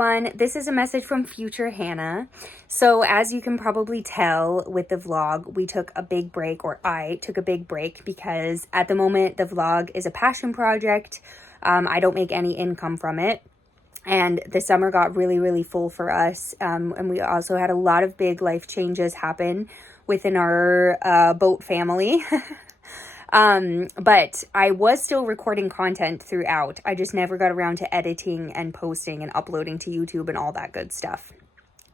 everyone. This is a message from future Hannah. So as you can probably tell with the vlog, we took a big break, or I took a big break, because at the moment the vlog is a passion project. I don't make any income from it. And the summer got really full for us. And we also had a lot of big life changes happen within our boat family. But I was still recording content throughout. I just never got around to editing and posting and uploading to YouTube and all that good stuff.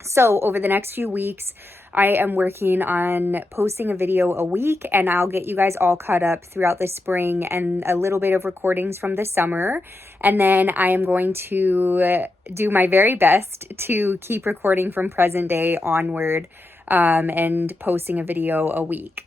So over the next few weeks, I am working on posting a video a week, and I'll get you guys all caught up throughout the spring and a little bit of recordings from the summer. And then I am going to do my very best to keep recording from present day onward, and posting a video a week.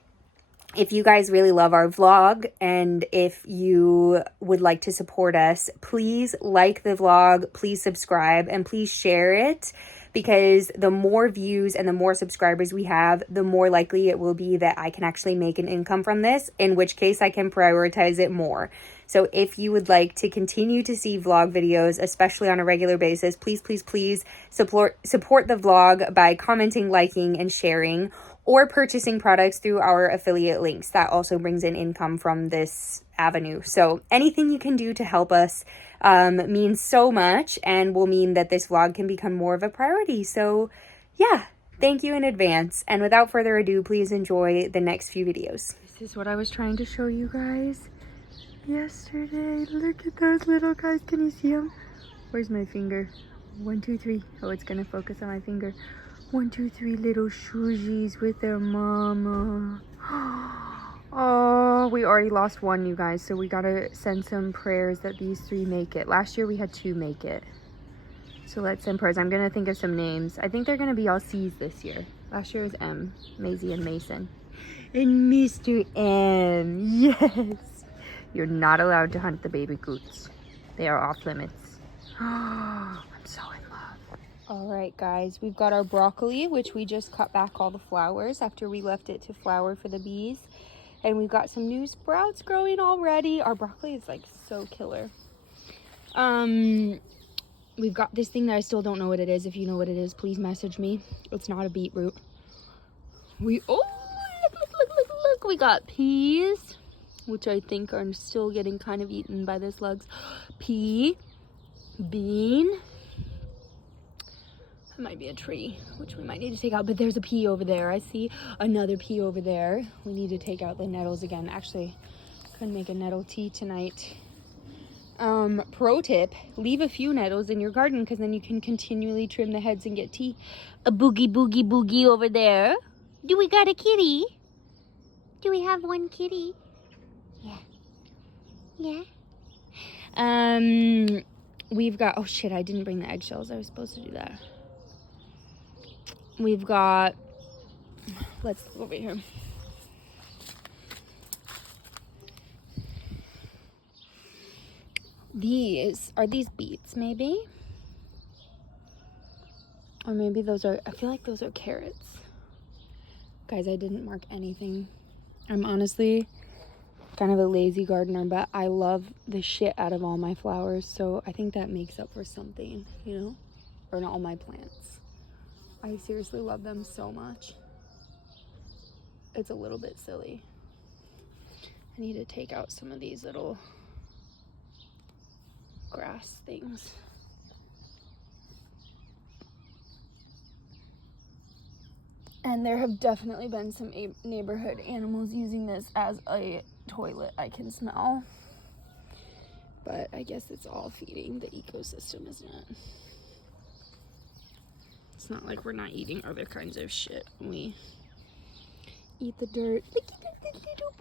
If you guys really love our vlog, and if you would like to support us, please like the vlog, please subscribe, and please share it, because the more views and the more subscribers we have, the more likely it will be that I can actually make an income from this, in which case I can prioritize it more. So if you would like to continue to see vlog videos, especially on a regular basis, please support the vlog by commenting, liking, and sharing, or purchasing products through our affiliate links. That also brings in income from this avenue. So anything you can do to help us means so much, and will mean that this vlog can become more of a priority. So yeah, thank you in advance. And without further ado, please enjoy the next few videos. This is what I was trying to show you guys yesterday. Look at those little guys. Can you see them? Where's my finger? 1, 2, 3. Oh, it's gonna focus on my finger. 1, 2, 3 little shoogies with their mama. Oh, we already lost one, you guys, so we gotta send some prayers that these 3 make it. Last year we had 2 make it, so let's send prayers. I'm gonna think of some names. I think they're gonna be all C's this year. Last year was M, Maisie and Mason. And Mr. M, yes! You're not allowed to hunt the baby coots. They are off limits. I'm so in love. All right, guys, we've got our broccoli, which we just cut back all the flowers after we left it to flower for the bees. And we've got some new sprouts growing already. Our broccoli is like so killer. We've got this thing that I still don't know what it is. If you know what it is, please message me. It's not a beetroot. Look, we got peas, which I think are still getting kind of eaten by the slugs. Pea, bean. Might be a tree, which we might need to take out, but there's a pea over there. I see another pea over there. We need to take out the nettles again. Actually, couldn't make a nettle tea tonight. Pro tip, leave a few nettles in your garden, because then you can continually trim the heads and get tea. A boogie over there. Do we got a kitty? Do we have one kitty? Yeah. We've got, oh shit, I didn't bring the eggshells. I was supposed to do that. We've got, let's look over here. Are these beets maybe? Or maybe those are, I feel like those are carrots. Guys, I didn't mark anything. I'm honestly kind of a lazy gardener, but I love the shit out of all my flowers. So I think that makes up for something, you know? Or not all my plants. I seriously love them so much. It's a little bit silly. I need to take out some of these little grass things. And there have definitely been some neighborhood animals using this as a toilet, I can smell. But I guess it's all feeding the ecosystem, isn't it? It's not like we're not eating other kinds of shit. We eat the dirt. Look at the little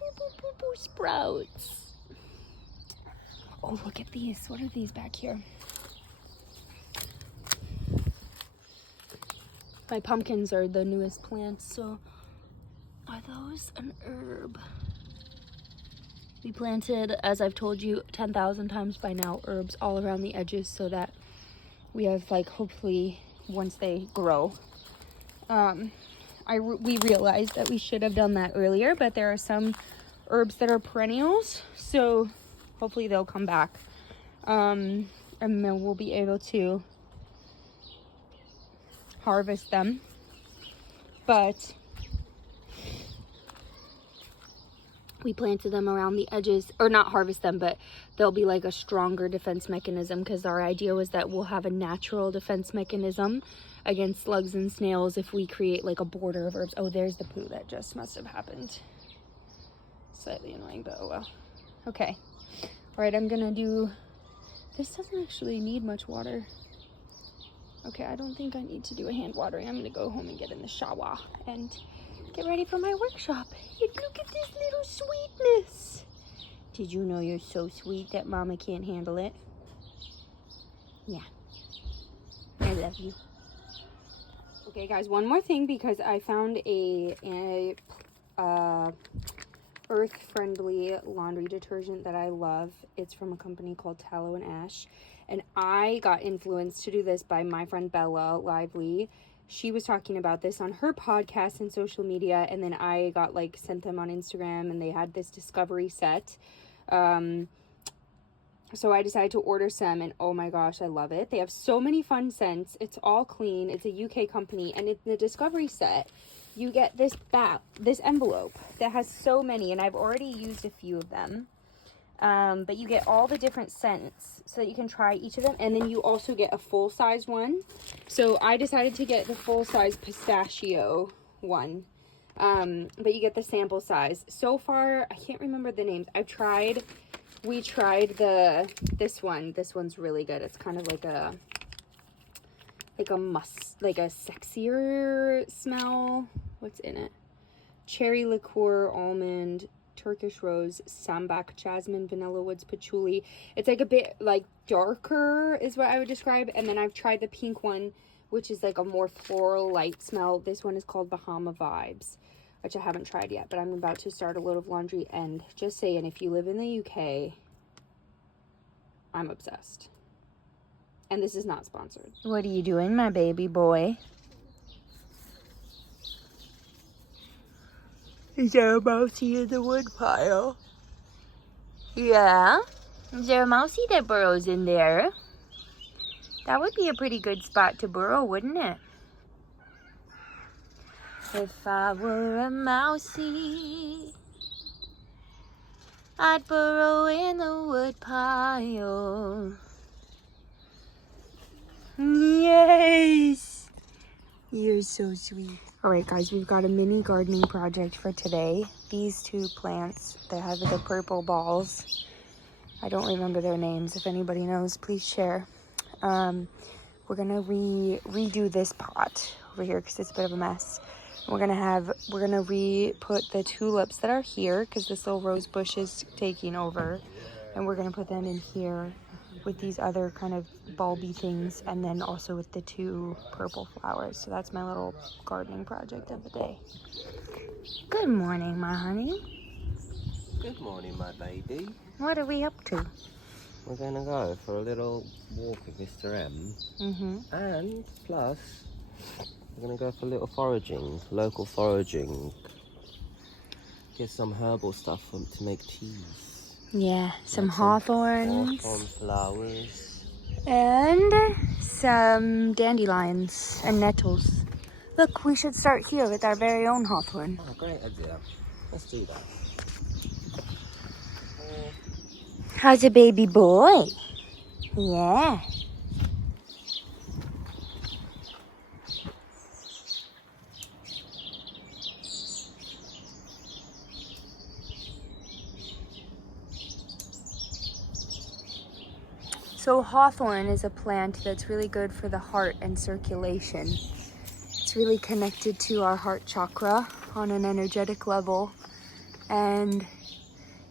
boo sprouts. Oh, look at these. What are these back here? My pumpkins are the newest plants, so are those an herb? We planted, as I've told you 10,000 times by now, herbs all around the edges so that we have, like, hopefully, once they grow. We realized that we should have done that earlier, but there are some herbs that are perennials, so hopefully they'll come back. And then we'll be able to harvest them, but we planted them around the edges, or not harvest them, but they'll be like a stronger defense mechanism, because our idea was that we'll have a natural defense mechanism against slugs and snails if we create like a border of herbs. Oh, there's the poo that just must have happened. Slightly annoying, but oh well. Okay. All right, I'm gonna do, this doesn't actually need much water. Okay, I don't think I need to do a hand watering. I'm gonna go home and get in the shower and get ready for my workshop. And look at this little sweetness. Did you know you're so sweet that Mama can't handle it? Yeah. I love you. Okay, guys, one more thing, because I found a earth-friendly laundry detergent that I love. It's from a company called Tallow and Ash. And I got influenced to do this by my friend Bella Lively. She was talking about this on her podcast and social media, and then I got like sent them on Instagram, and they had this discovery set. So I decided to order some, and oh my gosh, I love it. They have so many fun scents. It's all clean. It's a UK company, and in the discovery set, you get this envelope that has so many, and I've already used a few of them. But you get all the different scents so that you can try each of them, and then you also get a full-size one. So I decided to get the full-size pistachio one, but you get the sample size. So far, I can't remember the names. We tried this one. This one's really good. It's kind of like a sexier smell. What's in it? Cherry liqueur, almond, Turkish rose, sambac, jasmine, vanilla woods, patchouli. It's like a bit like darker is what I would describe. And then I've tried the pink one, which is like a more floral light smell. This one is called Bahama Vibes, which I haven't tried yet, but I'm about to start a load of laundry. And just saying, if you live in the UK, I'm obsessed. And this is not sponsored. What are you doing, my baby boy? Is there a mousey in the wood pile? Yeah? Is there a mousey that burrows in there? That would be a pretty good spot to burrow, wouldn't it? If I were a mousey, I'd burrow in the wood pile. Yes! You're so sweet. Alright guys, we've got a mini gardening project for today. These two plants that have the purple balls. I don't remember their names. If anybody knows, please share. We're gonna redo this pot over here because it's a bit of a mess. We're gonna re-put the tulips that are here because this little rose bush is taking over, and we're gonna put them in here with these other kind of bulby things, and then also with the two purple flowers. So that's my little gardening project of the day. Good morning, my honey. Good morning, my baby. What are we up to? We're going to go for a little walk with Mr. M. And plus, we're going to go for a little foraging, local foraging. Get some herbal stuff to make teas. Yeah, some hawthorns. Hawthorn flowers. And some dandelions and nettles. Look, we should start here with our very own hawthorn. Oh, great idea. Let's do that. How's a baby boy? Yeah. So hawthorn is a plant that's really good for the heart and circulation. It's really connected to our heart chakra on an energetic level. And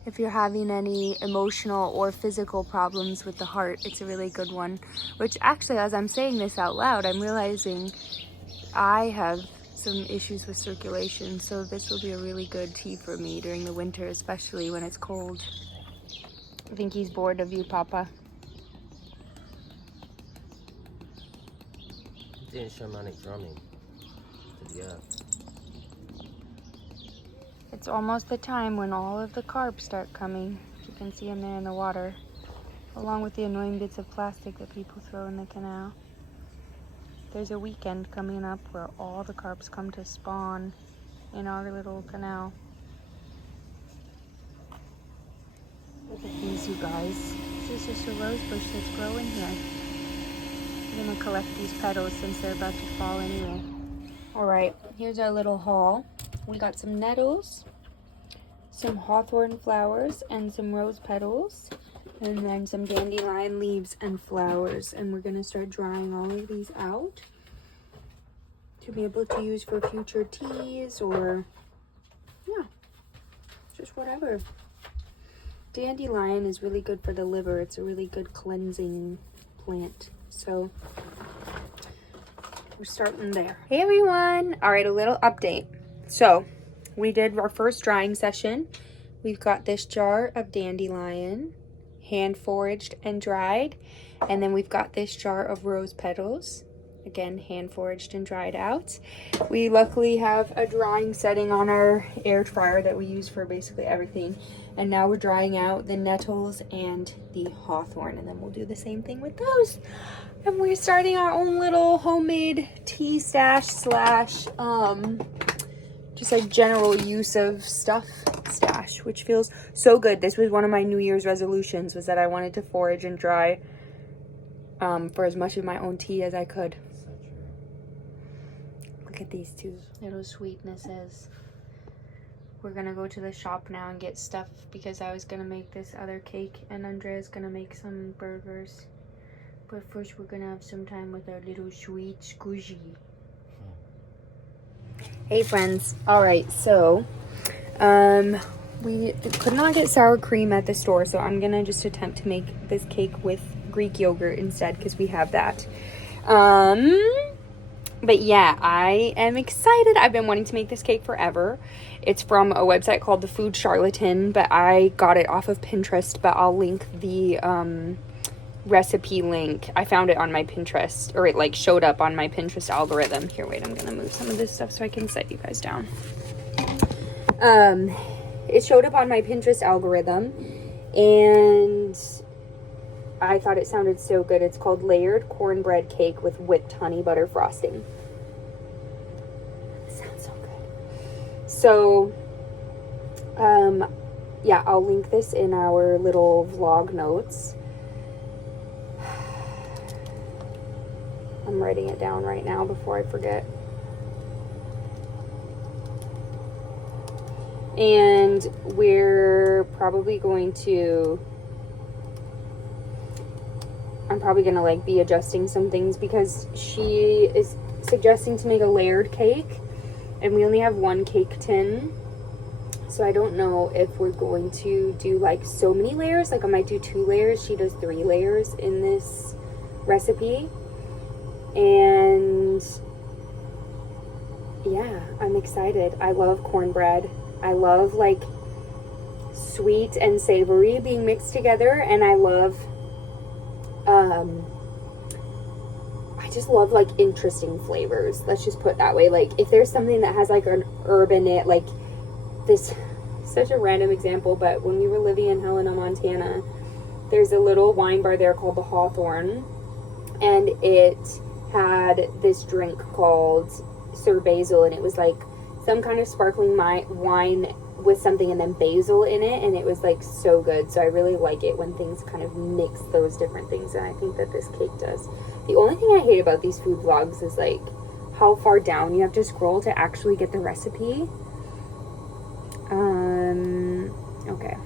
if you're having any emotional or physical problems with the heart, it's a really good one. Which actually, as I'm saying this out loud, I'm realizing I have some issues with circulation. So this will be a really good tea for me during the winter, especially when it's cold. I think he's bored of you, Papa. Doing shamanic drumming to the earth. It's almost the time when all of the carp start coming. You can see them there in the water, along with the annoying bits of plastic that people throw in the canal. there's a weekend coming up where all the carps come to spawn in our little canal. Look at these, you guys. This is just a rose bush that's growing here. I'm gonna collect these petals since they're about to fall anyway. Alright, here's our little haul. We got some nettles, some hawthorn flowers, and some rose petals, and then some dandelion leaves and flowers. And we're gonna start drying all of these out to be able to use for future teas or, yeah, just whatever. Dandelion is really good for the liver. It's a really good cleansing plant. So we're starting there. Hey everyone. All right, a little update. So we did our first drying session. We've got this jar of dandelion, hand foraged and dried. And then we've got this jar of rose petals, again, hand foraged and dried out. We luckily have a drying setting on our air fryer that we use for basically everything. And now we're drying out the nettles and the hawthorn, and then we'll do the same thing with those. And we're starting our own little homemade tea stash slash just like general use of stuff stash, which feels so good. This was one of my New Year's resolutions, was that I wanted to forage and dry for as much of my own tea as I could. Look at these two little sweetnesses. We're gonna go to the shop now and get stuff because I was gonna make this other cake and Andrea's gonna make some burgers. But first we're gonna have some time with our little sweet squishy. Hey friends. Alright, so we could not get sour cream at the store, so I'm gonna just attempt to make this cake with Greek yogurt instead because we have that. But yeah, I am excited. I've been wanting to make this cake forever. It's from a website called The Food Charlatan, but I got it off of Pinterest, but I'll link the recipe link. I found it on my Pinterest, or it like showed up on my Pinterest algorithm. Here, wait, I'm gonna move some of this stuff so I can set you guys down. It showed up on my Pinterest algorithm, and I thought it sounded so good. It's called Layered Cornbread Cake with Whipped Honey Butter Frosting. It sounds so good. So, yeah, I'll link this in our little vlog notes. I'm writing it down right now before I forget. And we're probably going to... I'm probably gonna like be adjusting some things because she is suggesting to make a layered cake and we only have one cake tin, so I don't know if we're going to do like so many layers. Like I might do 2 layers. She does 3 layers in this recipe, and yeah, I'm excited. I love cornbread. I love like sweet and savory being mixed together, and I love I just love like interesting flavors. Let's just put it that way. Like if there's something that has like an herb in it, like this, such a random example, but when we were living in Helena, Montana, there's a little wine bar there called the Hawthorne, and it had this drink called Sir Basil, and it was like some kind of sparkling wine with something and then basil in it, and it was like so good. So I really like it when things kind of mix those different things, and I think that this cake does. The only thing I hate about these food vlogs is like how far down you have to scroll to actually get the recipe. Okay.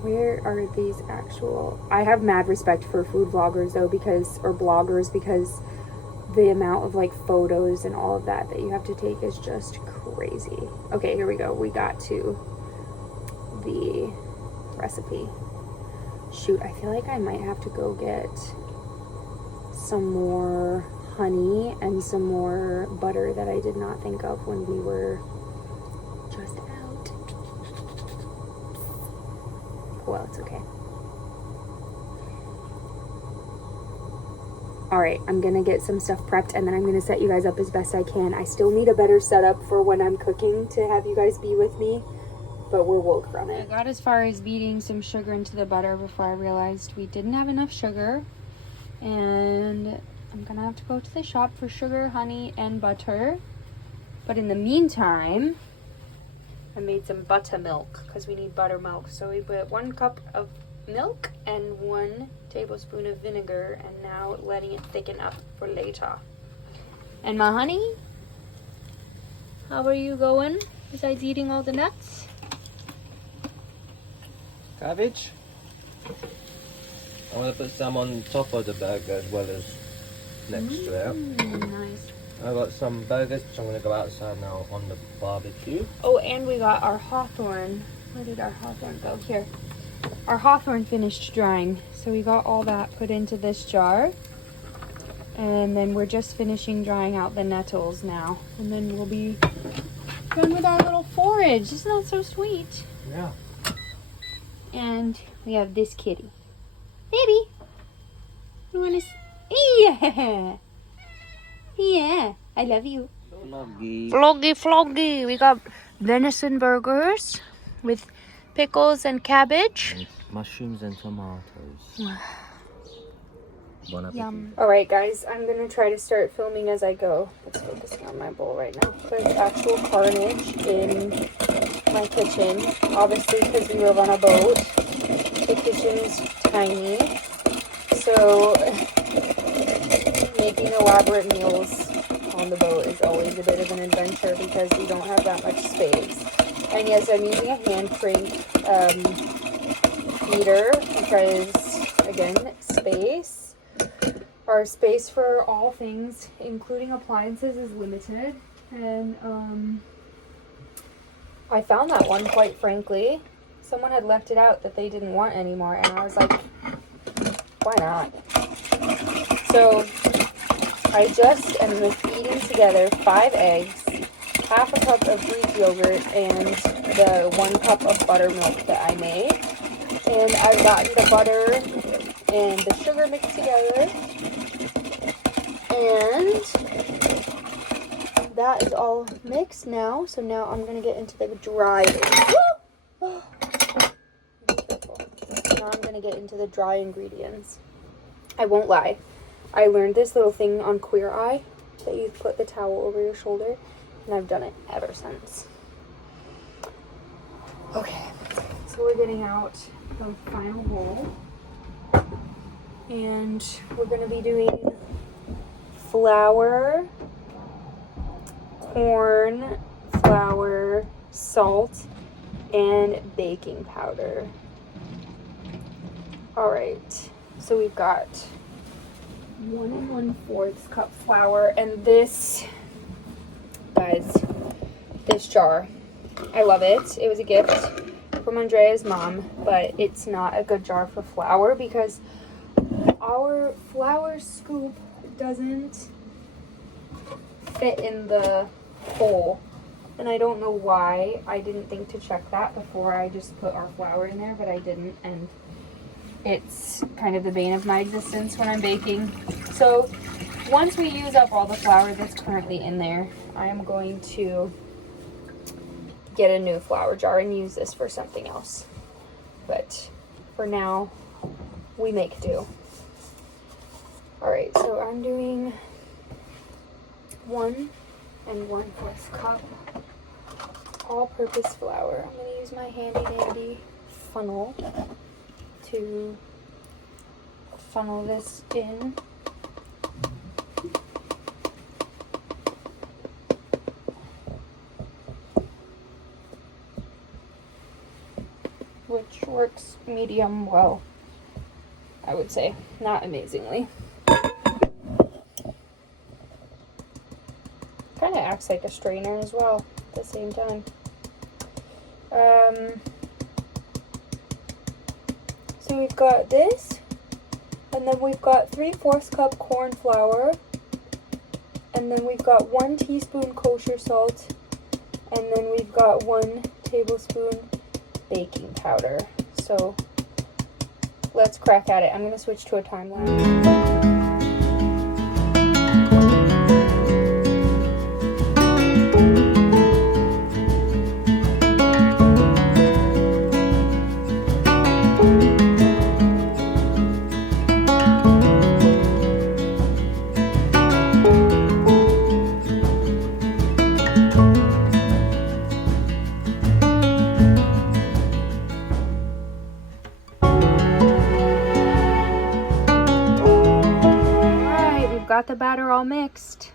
Where are these actual... I have mad respect for food vloggers though, because, or bloggers, because the amount of like photos and all of that you have to take is just crazy. Okay, here we go. We got to the recipe. Shoot, I feel like I might have to go get some more honey and some more butter that I did not think of when we were just out. Well, it's okay. Alright, I'm gonna get some stuff prepped and then I'm gonna set you guys up as best I can. I still need a better setup for when I'm cooking to have you guys be with me but we're woke from it. I got as far as beating some sugar into the butter before I realized we didn't have enough sugar. And I'm gonna have to go to the shop for sugar, honey, and butter. But in the meantime, I made some buttermilk because we need buttermilk. So we put 1 cup of milk and 1 tablespoon of vinegar, and now letting it thicken up for later. And my honey, how are you going besides eating all the nuts? Cabbage. I want to put some on top of the burger as well as next to it. Nice. I got some burgers, which I'm going to go outside now on the barbecue. Oh, and we got our hawthorn. Where did our hawthorn go? Here. Our hawthorn finished drying, so we got all that put into this jar. And then we're just finishing drying out the nettles now. And then we'll be done with our little forage. Isn't that so sweet? Yeah. And we have this kitty. Baby, you want to... Yeah! Yeah, I love you. Floggy. We got venison burgers with pickles and cabbage. And mushrooms and tomatoes. Bon appetit. Yum. Alright guys, I'm going to try to start filming as I go. It's focusing on my bowl right now. There's actual carnage in my kitchen. Obviously because we live on a boat. The kitchen's tiny. So making elaborate meals on the boat is always a bit of an adventure because we don't have that much space. And yes, I'm using a hand crank heater because, again, space. Our space for all things, including appliances, is limited. And I found that one, quite frankly. Someone had left it out that they didn't want anymore, and I was like, why not? So I just am eating together 5 eggs, half a cup of Greek yogurt, and the 1 cup of buttermilk that I made. And I've gotten the butter and the sugar mixed together. And that is all mixed now. So now I'm going to get into the dry. Now I'm going to get into the dry ingredients. I won't lie. I learned this little thing on Queer Eye that you put the towel over your shoulder, and I've done it ever since. Okay, so we're getting out the final bowl, and we're going to be doing flour, corn, flour, salt, and baking powder. Alright, so we've got 1 1/4 cup flour, and this, guys, this jar, I love it. It was a gift from Andrea's mom, but it's not a good jar for flour because our flour scoop doesn't fit in the hole, and I don't know why. I didn't think to check that before I just put our flour in there, but I didn't, and it's kind of the bane of my existence when I'm baking. So once we use up all the flour that's currently in there, I am going to get a new flour jar and use this for something else. But for now, we make do. Alright, so I'm doing 1 1/4 cup all-purpose flour. I'm going to use my handy-dandy funnel to funnel this in. Which works medium well, I would say. Not amazingly. Kind of acts like a strainer as well at the same time. So we've got this, and then we've got 3/4 cup corn flour, and then we've got 1 teaspoon kosher salt, and then we've got 1 tablespoon baking powder. So let's crack at it. I'm going to switch to a timeline. got the batter all mixed.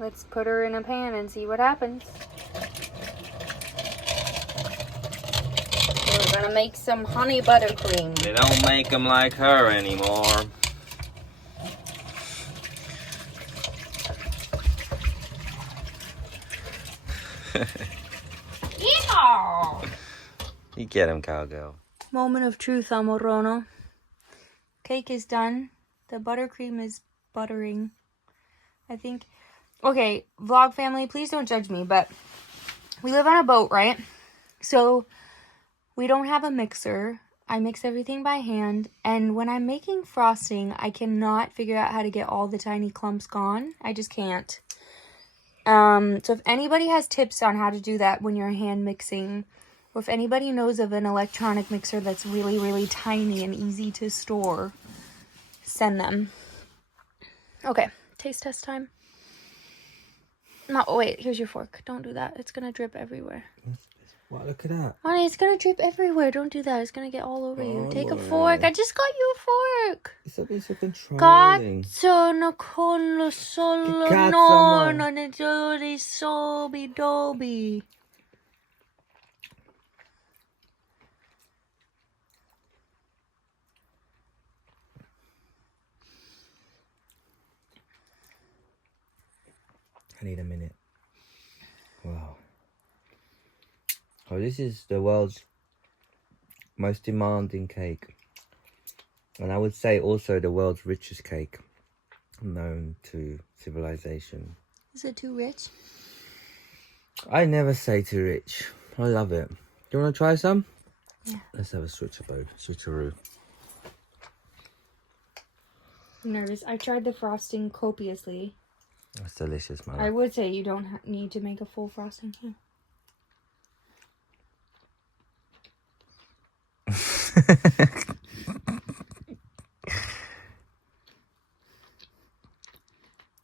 Let's put her in a pan and see what happens. We're gonna make some honey buttercream. They don't make them like her anymore. Yeehaw! You get him, cowgirl. Moment of truth, amorono. Cake is done. The buttercream is buttering. I think. Okay, vlog family, please don't judge me, but we live on a boat, right? So we don't have a mixer. I mix everything by hand, and when I'm making frosting, I cannot figure out how to get all the tiny clumps gone. I just can't. So if anybody has tips on how to do that when you're hand mixing, or if anybody knows of an electronic mixer that's really, really tiny and easy to store, send them. Okay, taste test time. No, wait, here's your fork. Don't do that. It's gonna drip everywhere. What? Look at that. Honey, it's gonna drip everywhere. Don't do that. It's gonna get all over you. Take a no. fork. I just got you a fork. It's so controlling. Cazzo, no con lo solo Che cazzo, no, amore? non è giuri sobi dobi. I need a minute. Wow. Oh, this is the world's most demanding cake. And I would say also the world's richest cake known to civilization. Is it too rich? I never say too rich. I love it. Do you want to try some? Yeah. Let's have a switcheroo. I'm nervous. I tried the frosting copiously. That's delicious, man. I would say you don't need to make a full frosting here.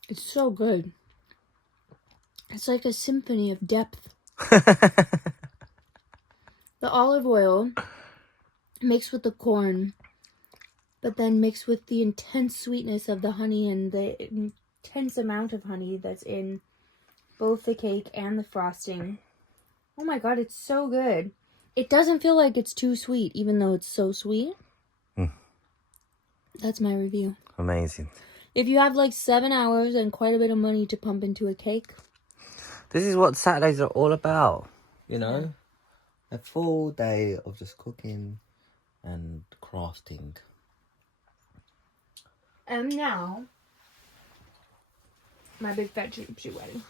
It's so good. It's like a symphony of depth. The olive oil mixed with the corn, but then mixed with the intense sweetness of the honey and the intense amount of honey that's in both the cake and the frosting. Oh my god, it's so good. It doesn't feel like it's too sweet, even though it's so sweet. That's my review. Amazing. If you have like 7 hours and quite a bit of money to pump into a cake. This is what Saturdays are all about, you know? A full day of just cooking and crafting. And now, my big fat gypsy wedding.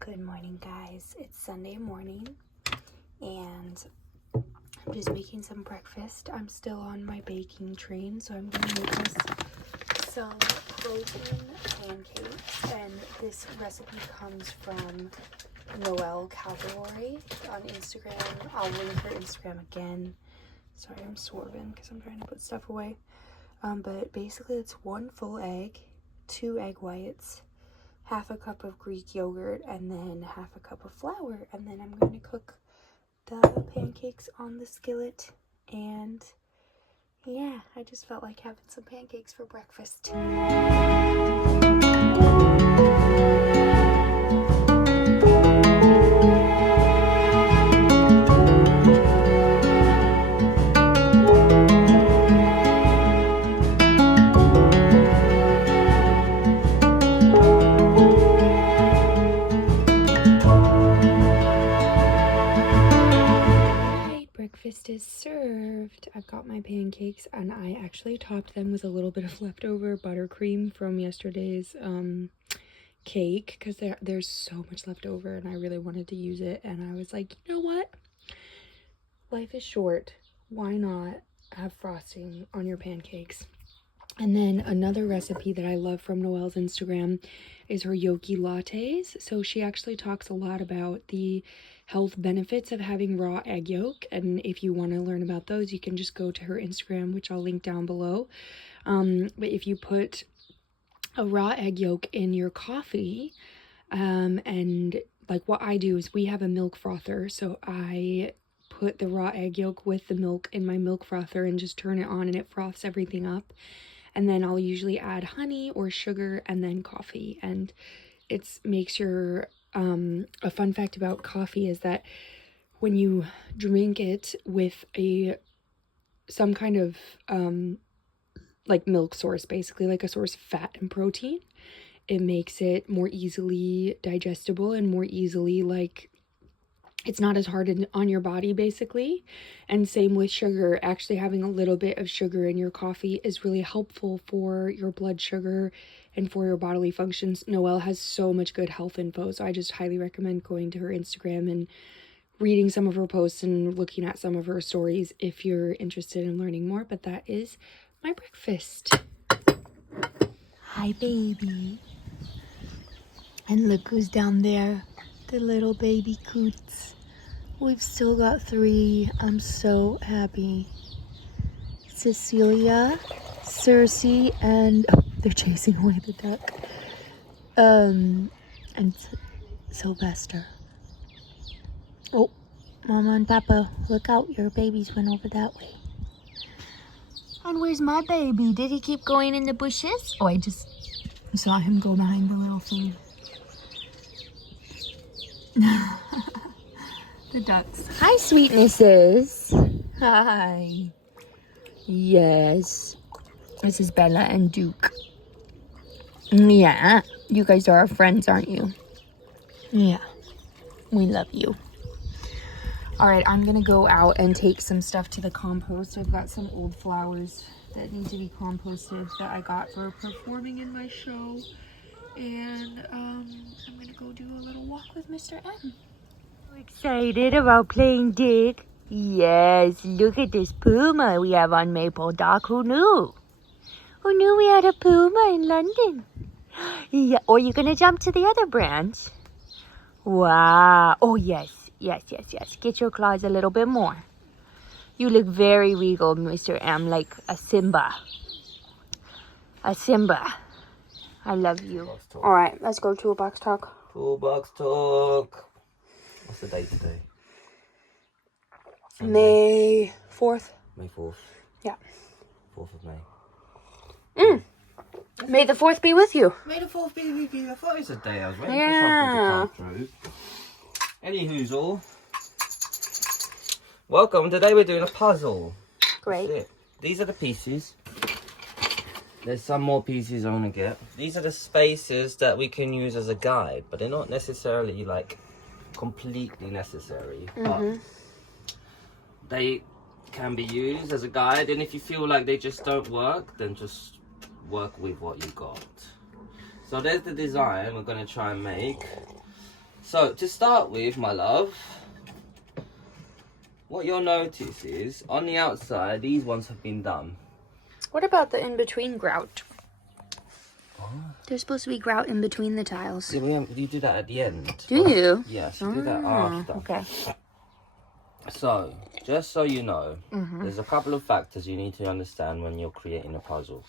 Good morning, guys. It's Sunday morning, and I'm just making some breakfast. I'm still on my baking train, so I'm going to make us some protein pancakes, and this recipe comes from Noelle Calvary on Instagram. I'll link her Instagram again. Sorry, I'm swerving because I'm trying to put stuff away. But basically it's 1 full egg, 2 egg whites, half a cup of Greek yogurt, and then half a cup of flour. And then I'm going to cook the pancakes on the skillet. And yeah, I just felt like having some pancakes for breakfast. Breakfast is served. I've got my pancakes, and I actually topped them with a little bit of leftover buttercream from yesterday's cake, because there's so much left over and I really wanted to use it, and I was like, you know what, life is short, why not have frosting on your pancakes? And then another recipe that I love from Noelle's Instagram is her yoki lattes. So she actually talks a lot about the health benefits of having raw egg yolk. And if you want to learn about those, you can just go to her Instagram, which I'll link down below. But if you put a raw egg yolk in your coffee, and like what I do is we have a milk frother. So I put the raw egg yolk with the milk in my milk frother and just turn it on, and it froths everything up. and then I'll usually add honey or sugar and then coffee. And it makes your a fun fact about coffee is that when you drink it with some kind of like milk source, basically like a source of fat and protein, it makes it more easily digestible and more easily, like, it's not as hard on your body, basically. And same with sugar. Actually having a little bit of sugar in your coffee is really helpful for your blood sugar and for your bodily functions. Noelle has so much good health info, so I just highly recommend going to her Instagram and reading some of her posts and looking at some of her stories if you're interested in learning more. But that is my breakfast. Hi, baby. And look who's down there. The little baby coots. We've still got 3. I'm so happy. Cecilia, Cersei, and they're chasing away the duck. And Sylvester. Oh, Mama and Papa, look out. Your babies went over that way. And where's my baby? Did he keep going in the bushes? Oh, I just saw him go behind the little thing. The ducks. Hi, sweetnesses. Hi. Yes. This is Bella and Duke. Yeah. You guys are our friends, aren't you? Yeah. We love you. All right, I'm going to go out and take some stuff to the compost. I've got some old flowers that need to be composted that I got for performing in my show. And I'm going to go do a little walk with Mr. M. Excited about playing dig? Yes, look at this puma we have on Maple Dock. Who knew? Who knew we had a puma in London? Yeah, or you gonna jump to the other branch? Wow. Oh, yes. Yes. Get your claws a little bit more. You look very regal, Mr. M, like a Simba. A Simba. I love you. All right, let's go toolbox talk. Toolbox talk. What's the date today? May 4th. May 4th. Yeah. 4th of May. May the 4th be with you. May the 4th be with you. I thought it was a day I was waiting Yeah. for something to come through. Anywho's all. Welcome. Today we're doing a puzzle. Great. That's it. These are the pieces. There's some more pieces I want to get. These are the spaces that we can use as a guide, but they're not necessarily like completely necessary. But they can be used as a guide, and if you feel like they just don't work, then just work with what you got. So there's the design we're going to try and make. So to start with, my love, what you'll notice is on the outside these ones have been done. What about the in-between grout? There's supposed to be grout in between the tiles. Yeah, you do that at the end. Do you? Yes, you do that after. Okay. So, just so you know, there's a couple of factors you need to understand when you're creating a puzzle.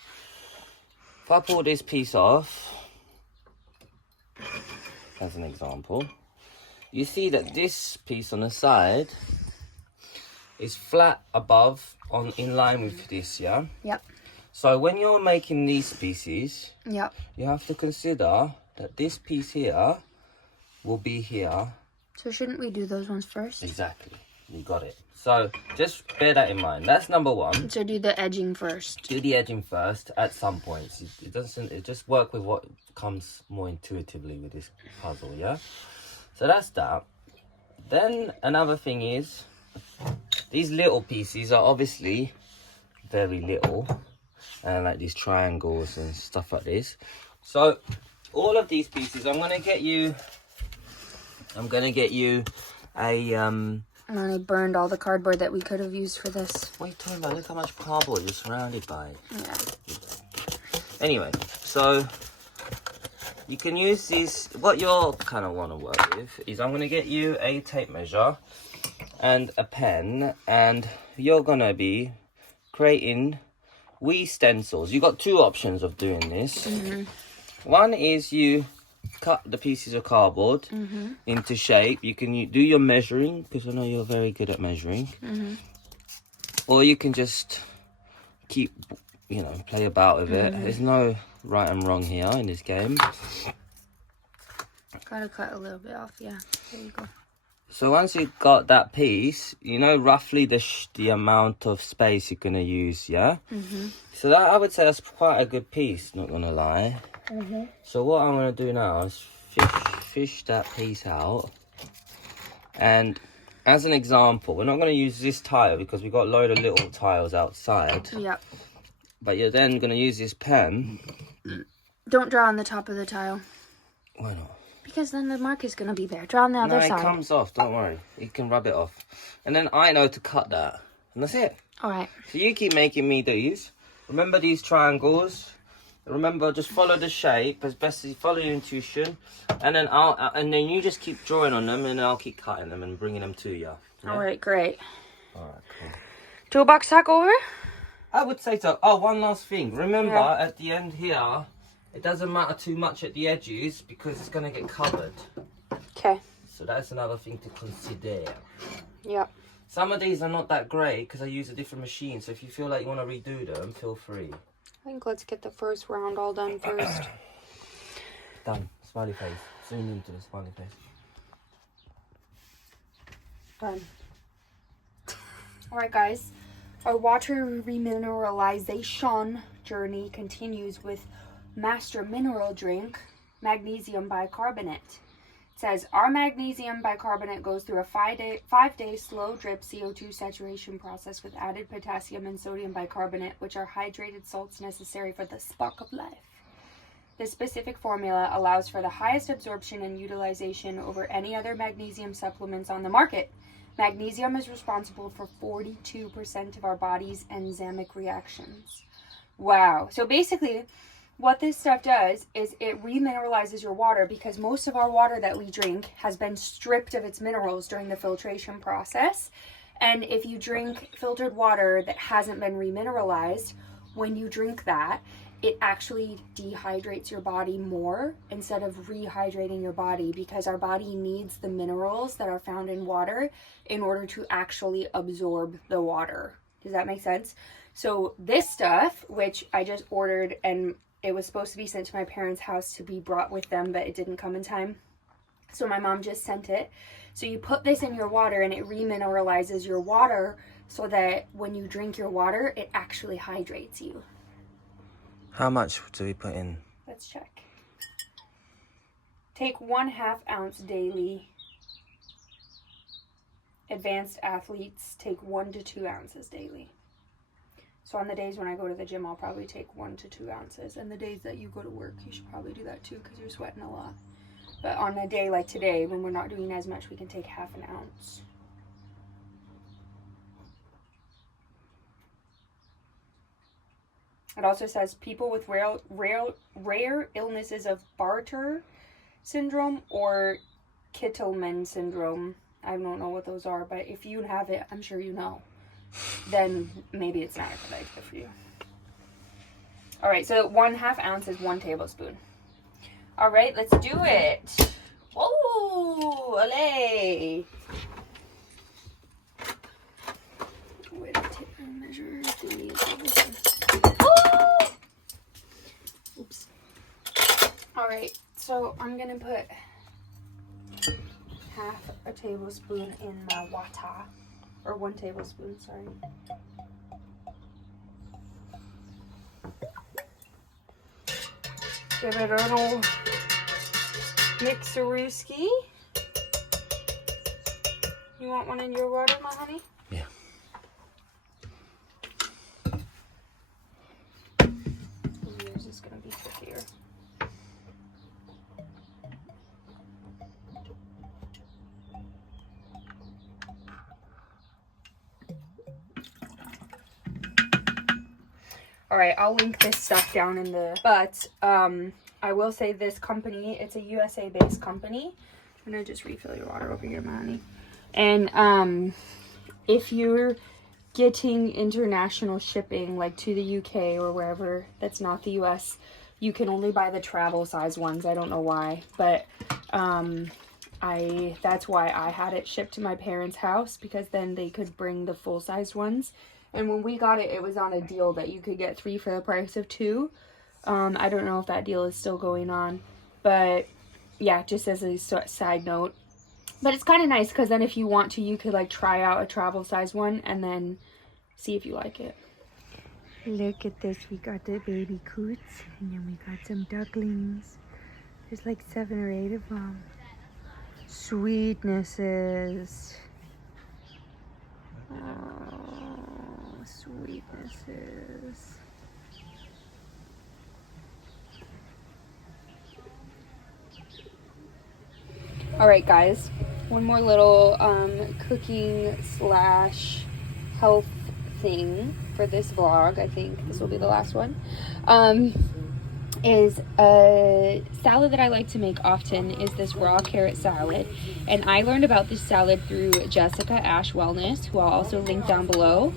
If I pull this piece off, as an example, you see that this piece on the side is flat above, in line with this, yeah? Yep. So when you're making these pieces, Yep. you have to consider that this piece here will be here. So shouldn't we do those ones first? Exactly. You got it. So just bear that in mind. That's number one. So do the edging first. Do the edging first at some points. It just work with what comes more intuitively with this puzzle, yeah? So that's that. Then another thing is, these little pieces are obviously very little. And like these triangles and stuff like this. So all of these pieces, I'm gonna get you a And I burned all the cardboard that we could have used for this. What are you talking about? Look how much cardboard you're surrounded by. Yeah. Anyway, so you can use these. What you'll kind of want to work with is I'm going to get you a tape measure and a pen, and you're going to be creating wee stencils. You've got two options of doing this. One is you cut the pieces of cardboard into shape. You can do your measuring, because I know you're very good at measuring. Or you can just keep, you know, play about with it. There's no right and wrong here in this game. Gotta cut a little bit off, yeah. There you go. So once you've got that piece, you know roughly the amount of space you're going to use, yeah? So that, I would say that's quite a good piece, not going to lie. So what I'm going to do now is fish that piece out. And as an example, we're not going to use this tile because we've got a load of little tiles outside. Yep. But you're then going to use this pen. Don't draw on the top of the tile. Why not? Because then the mark is going to be there. Draw on the other side. No, it comes off. Don't worry. You can rub it off. And then I know to cut that. And that's it. All right. So you keep making me these. Remember these triangles. Remember, just follow the shape as best as you follow your intuition. And then you just keep drawing on them, and I'll keep cutting them and bringing them to you. Yeah? All right, great. All right, cool. Toolbox talk over? I would say so. Oh, one last thing. Remember, at the end here, it doesn't matter too much at the edges because it's going to get covered. Okay. So that's another thing to consider. Yep. Some of these are not that great because I use a different machine. So if you feel like you want to redo them, feel free. I think let's get the first round all done first. Done. Smiley face. Zoom into the smiley face. Done. Alright guys, our water remineralization journey continues with Master Mineral Drink, Magnesium Bicarbonate. It says, our magnesium bicarbonate goes through a 5-day slow drip CO2 saturation process with added potassium and sodium bicarbonate, which are hydrated salts necessary for the spark of life. This specific formula allows for the highest absorption and utilization over any other magnesium supplements on the market. Magnesium is responsible for 42% of our body's enzymic reactions. Wow. So basically, what this stuff does is it remineralizes your water because most of our water that we drink has been stripped of its minerals during the filtration process. And if you drink filtered water that hasn't been remineralized, when you drink that, it actually dehydrates your body more instead of rehydrating your body because our body needs the minerals that are found in water in order to actually absorb the water. Does that make sense? So this stuff, which I just ordered and it was supposed to be sent to my parents' house to be brought with them, but it didn't come in time. So my mom just sent it. So you put this in your water and it remineralizes your water so that when you drink your water, it actually hydrates you. How much do we put in? Let's check. Take 1/2 ounce daily. Advanced athletes take 1 to 2 ounces daily. So on the days when I go to the gym, I'll probably take 1 to 2 ounces. And the days that you go to work, you should probably do that too because you're sweating a lot. But on a day like today, when we're not doing as much, we can take 1/2 ounce. It also says people with rare illnesses of Bartter syndrome or Kittelman syndrome. I don't know what those are, but if you have it, I'm sure you know. Then maybe it's not a good idea for you. All right, so 1/2 ounce is 1 tablespoon. All right, let's do it. Whoa, olé. Wait, I'll take my measure. Oops. All right, so I'm gonna put 1/2 a tablespoon in my water, or 1 tablespoon, sorry. Give it a little mixerooski. You want one in your water, my honey? Yeah. Yours is gonna be trickier. All right, I'll link this stuff down in the, but I will say this company, it's a USA-based company. I'm gonna just refill your water over here, honey. And if you're getting international shipping, like to the UK or wherever that's not the US, you can only buy the travel size ones. I don't know why, but that's why I had it shipped to my parents' house, because then they could bring the full-size ones. And when we got it, it was on a deal that you could get 3 for the price of 2. I don't know if that deal is still going on, but yeah, just as a side note. But it's kind of nice because then if you want to, you could like try out a travel size one and then see if you like it. Look at this. We got the baby coots and then we got some ducklings. There's like 7 or 8 of them. Sweetnesses. Oh, sweetnesses. Alright guys, one more little cooking slash health thing for this vlog. I think this will be the last one. Is a salad that I like to make often is this raw carrot salad. And I learned about this salad through Jessica Ash Wellness, who I'll also link down below.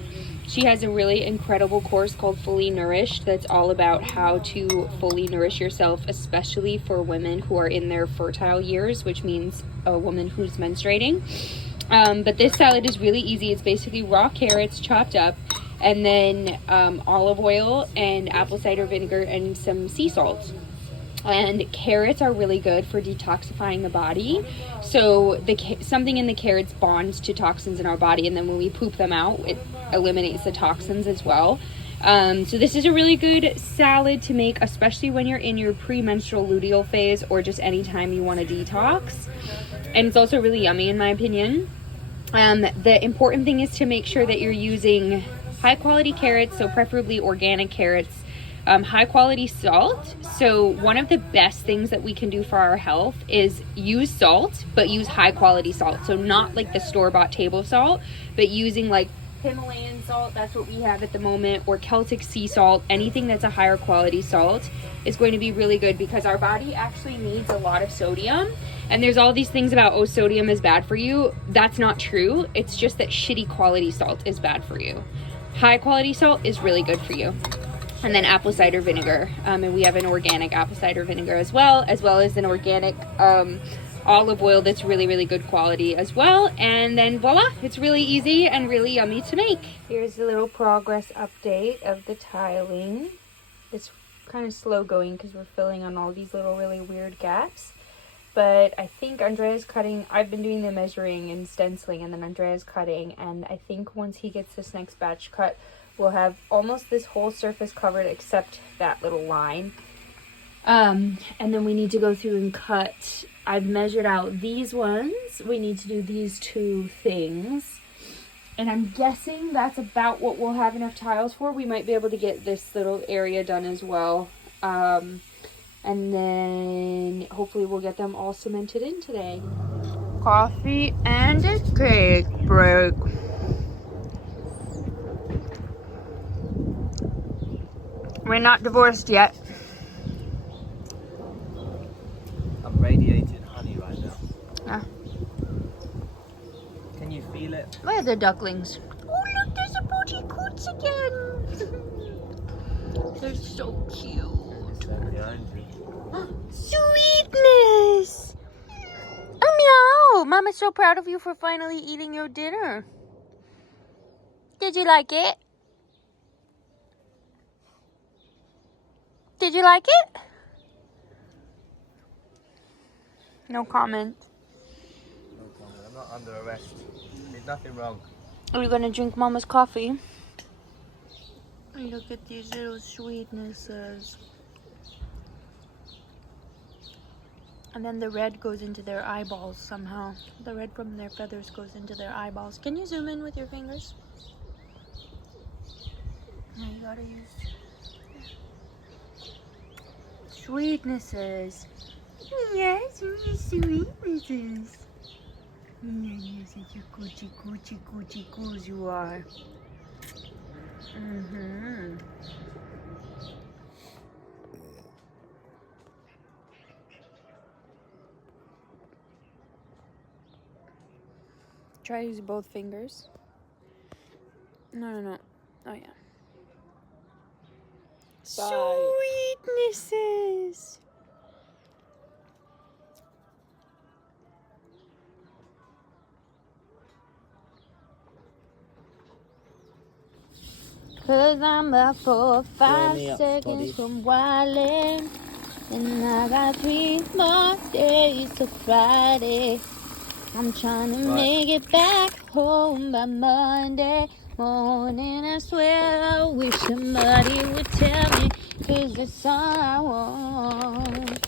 She has a really incredible course called Fully Nourished that's all about how to fully nourish yourself, especially for women who are in their fertile years, which means a woman who's menstruating. But this salad is really easy. It's basically raw carrots chopped up, and then olive oil and apple cider vinegar and some sea salt. And carrots are really good for detoxifying the body. So something in the carrots bonds to toxins in our body, and then when we poop them out, it eliminates the toxins as well. So this is a really good salad to make, especially when you're in your premenstrual luteal phase or just anytime you want to detox. And it's also really yummy in my opinion. The important thing is to make sure that you're using high quality carrots, so preferably organic carrots, high quality salt. So one of the best things that we can do for our health is use salt, but use high quality salt. So not like the store-bought table salt, but using like Himalayan salt, that's what we have at the moment, or Celtic sea salt. Anything that's a higher quality salt is going to be really good because our body actually needs a lot of sodium. And there's all these things about, oh, sodium is bad for you. That's not true. It's just that shitty quality salt is bad for you. High quality salt is really good for you. And then apple cider vinegar. And we have an organic apple cider vinegar as well as an organic olive oil that's really, really good quality as well. And then voila, it's really easy and really yummy to make. Here's a little progress update of the tiling. It's kind of slow going because we're filling on all these little really weird gaps. But I think Andrea's cutting. I've been doing the measuring and stenciling, and then Andrea's cutting. And I think once he gets this next batch cut, we'll have almost this whole surface covered except that little line. And then we need to go through and cut. I've measured out these ones. We need to do these 2 things. And I'm guessing that's about what we'll have enough tiles for. We might be able to get this little area done as well. And then hopefully we'll get them all cemented in today. Coffee and a cake break. We're not divorced yet. I'm radiating honey right now. Yeah. Can you feel it? Where are the ducklings? Oh look, there's a booty coots again. They're so cute. Behind you. Sweetness! Oh, meow! Mama's so proud of you for finally eating your dinner. Did you like it? Did you like it? No comment. No comment. I'm not under arrest. There's nothing wrong. Are you gonna drink Mama's coffee? Look at these little sweetnesses. And then the red goes into their eyeballs somehow. The red from their feathers goes into their eyeballs. Can you zoom in with your fingers? No, you gotta use sweetnesses. Yes, sweetnesses. Yes, such a coochie, coochie, coochie, coos you are. Try to use both fingers. No. Oh, yeah. Sweetnesses. 'Cause I'm about 4 or 5 me up, seconds Scotty. from wildin'. And I got 3 more days to Friday. I'm trying to make it back home by Monday morning. I swear I wish somebody would tell me, 'cause that's all I want.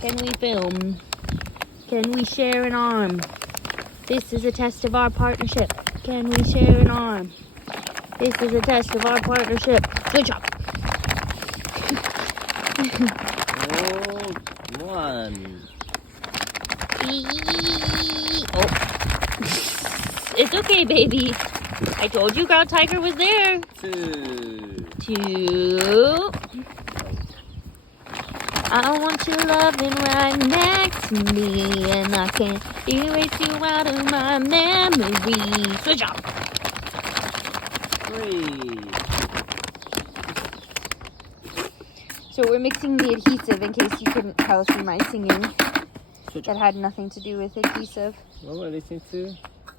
Can we film? Can we share an arm? This is a test of our partnership. Can we share an arm? This is a test of our partnership. Switch up. Oh, 1. Oh. It's okay, baby. I told you Ground Tiger was there. 2. 2. I want you loving right next to me, and I can't erase you out of my memory. Switch up. 3. So we're mixing the adhesive in case you couldn't tell from my singing. Switch That had nothing to do with adhesive. What were we listening to?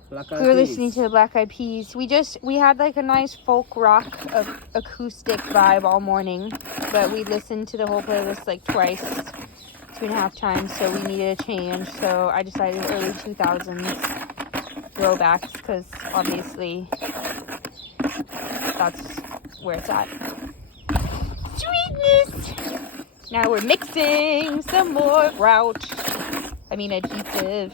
Black Eyed We were Peas. listening to the Black Eyed Peas. We had like a nice folk rock acoustic vibe all morning, but we listened to the whole playlist like twice, 2.5 times, so we needed a change. So I decided early 2000s throwbacks, because obviously that's where it's at. Sweetness! Now we're mixing some more adhesive.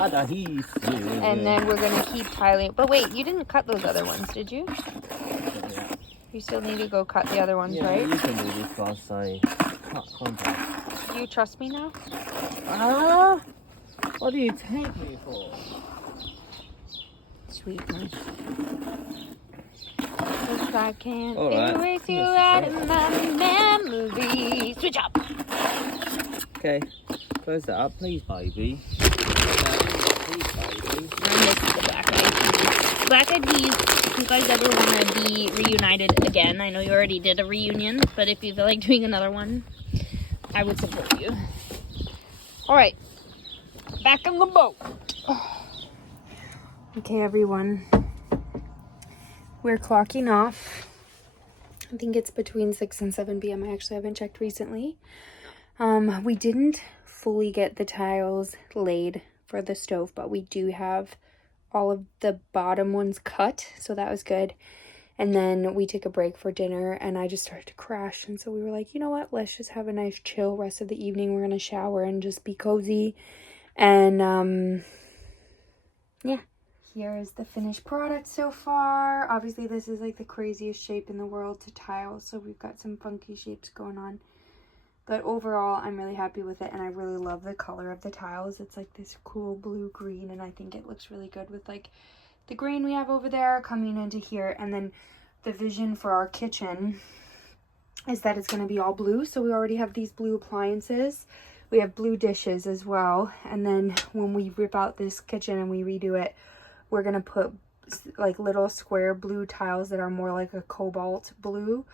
And then we're going to keep tiling. But wait, you didn't cut those other ones, did you? You still need to go cut the other ones, right? You can do this whilst I cut contact. Do you trust me now? Ah! What do you take me for? Sweetness. If I can't Alright. erase you out of my memory. Switch up. Okay, close that up, please, baby. Please, baby. I miss the Black Eyed Peas. Black Eyed Peas, if you guys ever want to be reunited again, I know you already did a reunion, but if you feel like doing another one, I would support you. Alright, back in the boat. Okay, everyone. We're clocking off. I think it's between 6 and 7 p.m. I actually haven't checked recently. We didn't fully get the tiles laid for the stove, but we do have all of the bottom ones cut, so that was good. And then we took a break for dinner, and I just started to crash, and so we were like, you know what, let's just have a nice chill rest of the evening. We're gonna shower and just be cozy. And yeah, here is the finished product so far. Obviously this is like the craziest shape in the world to tile, so we've got some funky shapes going on. But overall, I'm really happy with it, and I really love the color of the tiles. It's like this cool blue-green, and I think it looks really good with like the green we have over there coming into here. And then the vision for our kitchen is that it's going to be all blue. So we already have these blue appliances. We have blue dishes as well. And then when we rip out this kitchen and we redo it, we're going to put like little square blue tiles that are more like a cobalt blue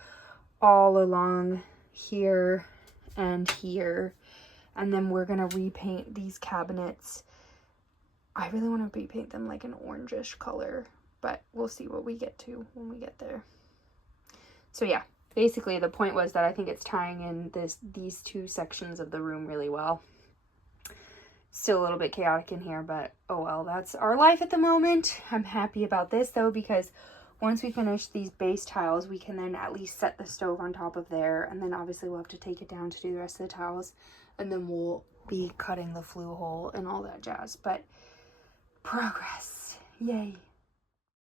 all along here and here. And then we're gonna repaint these cabinets. I really want to repaint them like an orangish color, but we'll see what we get to when we get there. So yeah, basically the point was that I think it's tying in these two sections of the room really well. Still a little bit chaotic in here, but oh well, that's our life at the moment. I'm happy about this though, because once we finish these base tiles, we can then at least set the stove on top of there. And then obviously we'll have to take it down to do the rest of the tiles. And then we'll be cutting the flue hole and all that jazz. But progress. Yay.